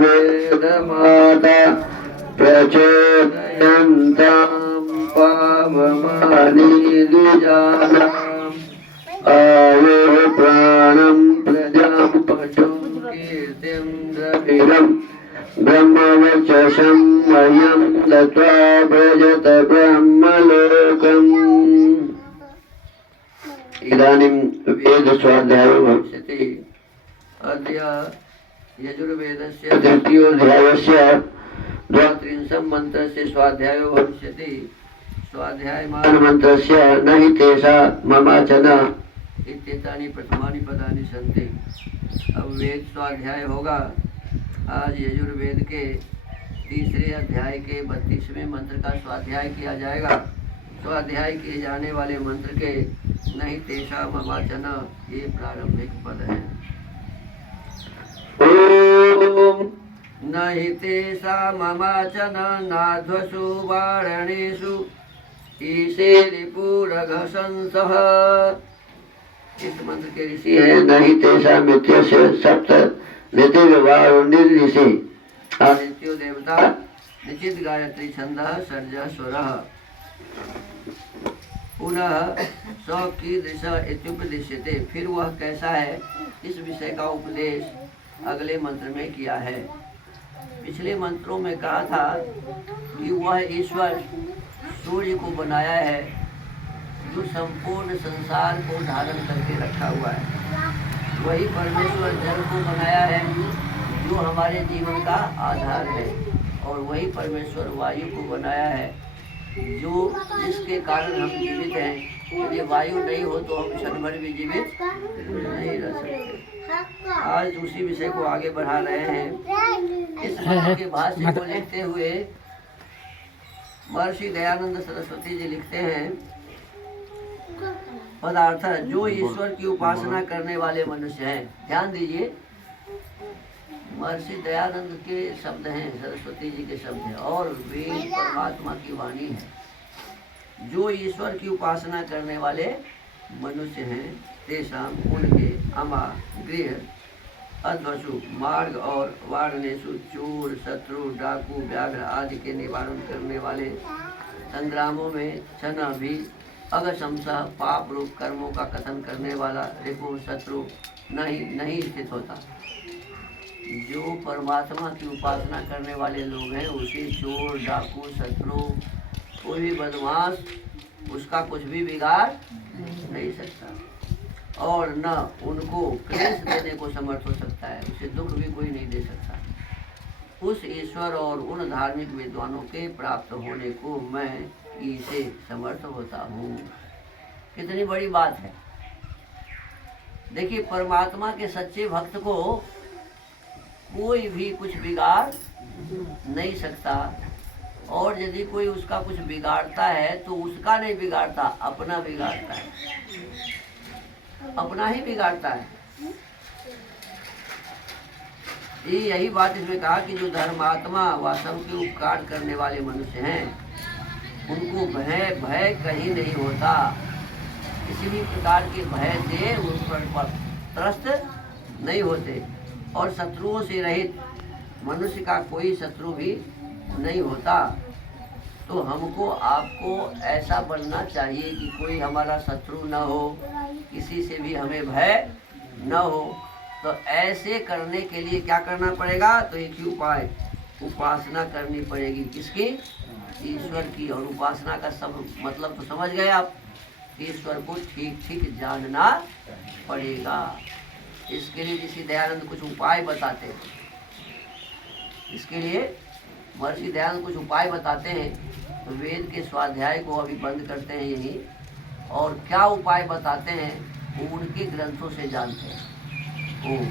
वेदमाता प्रचोदयन्तां पावमानि द्विजानाम् आयुः प्राणं प्रजां पशुं कीर्तिं द्रविडम् ब्रह्मवचसं वयं दत्वा व्रजत ब्रह्मलोकम्। इदानीं वेदस्वाध्यायो भविष्यति। अद्य यजुर्वेदस्य तृतीयोऽध्यायस्य 32 मन्त्रस्य स्वाध्यायो भविष्यति। स्वाध्यायमान मन्त्रस्य न हि तेषा ममाचन इत्येतानि प्रथमानि पदानि सन्ति। अब वेद स्वाध्याय होगा। आज यजुर्वेद के तीसरे अध्याय के 32वें मंत्र का स्वाध्याय किया जाएगा। स्वाध्याय किए जाने वाले मंत्र के नहीं तेषा ममाचन ये प्रारंभिक पद है। ओम नहि तेषा ममाचन नाध्वसु वारणेषु ईशे रिपुरघसंसः। इस मंत्र के ऋषि है नहीं तेषा मित्यस्य सप्त ऋतिर्वारुणिर्ऋषि आदित्यो देवता निचित गायत्री छंदः सर्जः स्वरः। पुनः सौ की दिशा इत्युपदिश्यते। फिर वह कैसा है इस विषय का उपदेश अगले मंत्र में किया है। पिछले मंत्रों में कहा था कि वह ईश्वर सूर्य को बनाया है जो संपूर्ण संसार को धारण करके रखा हुआ है। वही परमेश्वर जल को बनाया है जो हमारे जीवन का आधार है। और वही परमेश्वर वायु को बनाया है जो जिसके कारण हम जीवित हैं। यदि वायु नहीं हो तो हम क्षण भर भी जीवित नहीं रह सकते। आज उसी विषय को आगे बढ़ा रहे हैं। इस मंत्र के भाष्य को लिखते हुए महर्षि दयानंद सरस्वती जी लिखते हैं पदार्थ जो ईश्वर की उपासना करने वाले मनुष्य हैं। ध्यान दीजिए, महर्षि दयानंद के शब्द हैं, सरस्वती जी के शब्द हैं और वे परमात्मा की वाणी है। जो ईश्वर की उपासना करने वाले मनुष्य हैं तेषाम उनके अमा गृह अध्वसु मार्ग और वारणेशु चोर शत्रु डाकू व्याघ्र आदि के निवारण करने वाले संग्रामों में क्षण भी अगशंसः पाप रूप कर्मों का कथन करने वाला रिपु शत्रु नहीं स्थित होता। जो परमात्मा की उपासना करने वाले लोग हैं उसे चोर डाकू शत्रु कोई भी बदमाश उसका कुछ भी बिगाड़ नहीं सकता और न उनको क्लेश देने को समर्थ हो सकता है। उसे दुख भी कोई नहीं दे सकता। उस ईश्वर और उन धार्मिक विद्वानों के प्राप्त होने को मैं इसे समर्थ होता हूँ। कितनी बड़ी बात है। देखिए, परमात्मा के सच्चे भक्त को कोई भी कुछ बिगाड़ नहीं सकता और यदि कोई उसका कुछ बिगाड़ता है तो उसका नहीं बिगाड़ता, अपना बिगाड़ता है, अपना ही बिगाड़ता है। यही बात इसमें कहा कि जो धर्मात्मा व सबके उपकार करने वाले मनुष्य हैं उनको भय कहीं नहीं होता। किसी भी प्रकार के भय से उन पर त्रस्त नहीं होते और शत्रुओं से रहित मनुष्य का कोई शत्रु भी नहीं होता। तो हमको आपको ऐसा बनना चाहिए कि कोई हमारा शत्रु न हो, किसी से भी हमें भय न हो। तो ऐसे करने के लिए क्या करना पड़ेगा? तो एक ही उपाय, उपासना करनी पड़ेगी। किसकी? ईश्वर की। और उपासना का सब मतलब तो समझ गए आप। ईश्वर को ठीक ठीक जानना पड़ेगा। इसके लिए ऋषि दयानंद कुछ उपाय बताते हैं। इसके लिए महर्षि दयानंद कुछ उपाय बताते हैं। तो वेद के स्वाध्याय को अभी बंद करते हैं यही, और क्या उपाय बताते हैं वो उनके ग्रंथों से जानते हैं। ओम।